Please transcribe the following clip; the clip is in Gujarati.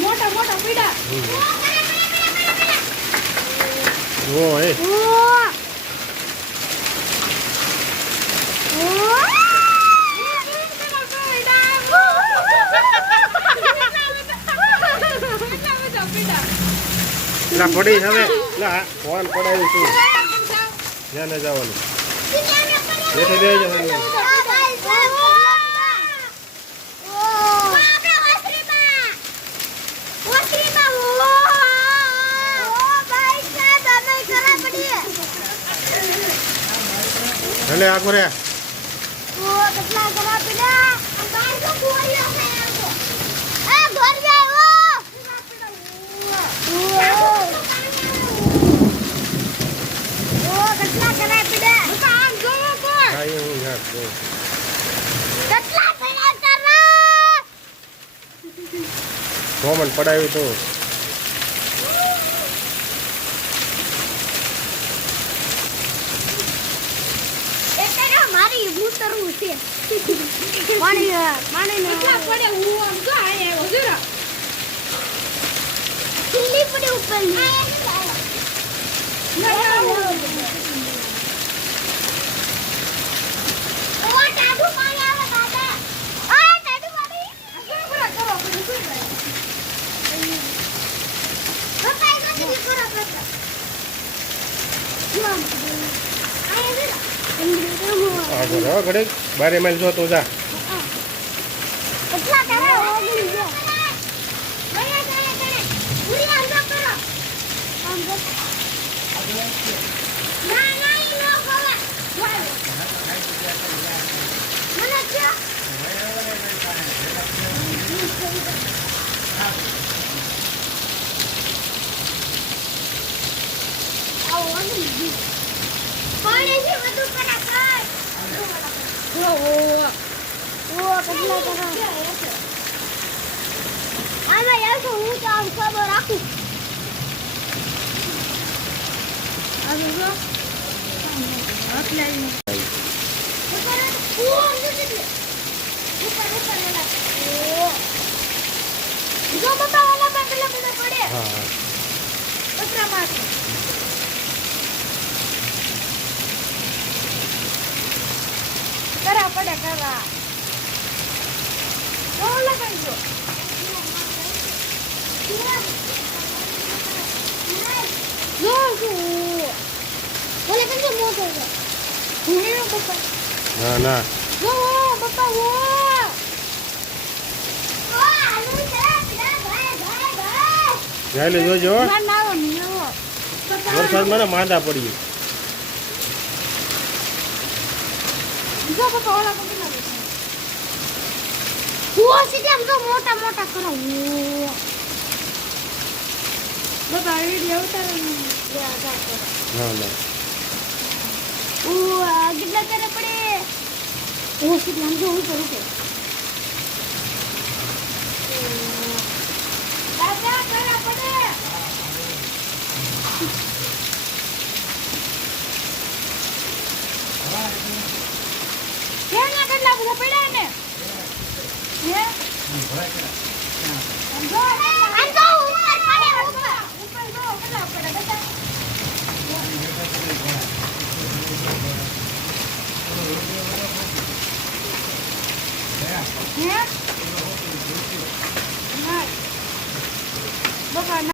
મોટા મોટા પીડા. એ. પેલા પડી હવે. પેલા ફોન પડાવી છું. જ્યાં ન જવાનું. બેઠી બે જવાનું ભલે આખું રે. કેટલા કરાય પીડા આમ જોવો કોણ ફોન પડાવ્યું તો. મારી ઉતરવું છે. પાણી પાણી કેટલા પડે? હું આમ તો આય આવ્યો જરા ખીલી પડે ઉપર. આગળ ઘડીક. બારે માઇલ જો તો જા કેટલા કરે ઓગળી જો ગયા ગયા કરે પૂરી અંદર કરો આમ જો ના ના ઈ નો ખોલે મને ક્યાં આવો ઓગળી પડે છે બધું કરા કર ઓ ઓ કેટલા આમાં હું તો આમ ખબર રાખું હવે જો હાથ લાવીને જો બાબા વાલા પર પેલા બધા પડે હા હા. કરા પડે કરા ઓલા કઈ જો જો જો. ઓલે કઈ જો મોટો છે. હું પપ્પા. ના ના. જો પપ્પા વો જાય જોજો. ના ના ના વરસાદમાં ને માંદા પડીએ જો પપ્પા ઓલા પકડી ના હુઓ સીધે આમ જો મોટા મોટા કરો બાબા વિડિયો ઉતારો ને યા કરો. ના ના ઓ કેટલા કરે પડે. ઓ સીધી આમ જો ઉપર ઉપર દાદા કરા પડે કેમ ના? કેટલા પડ્યા ને હે? જો બાબા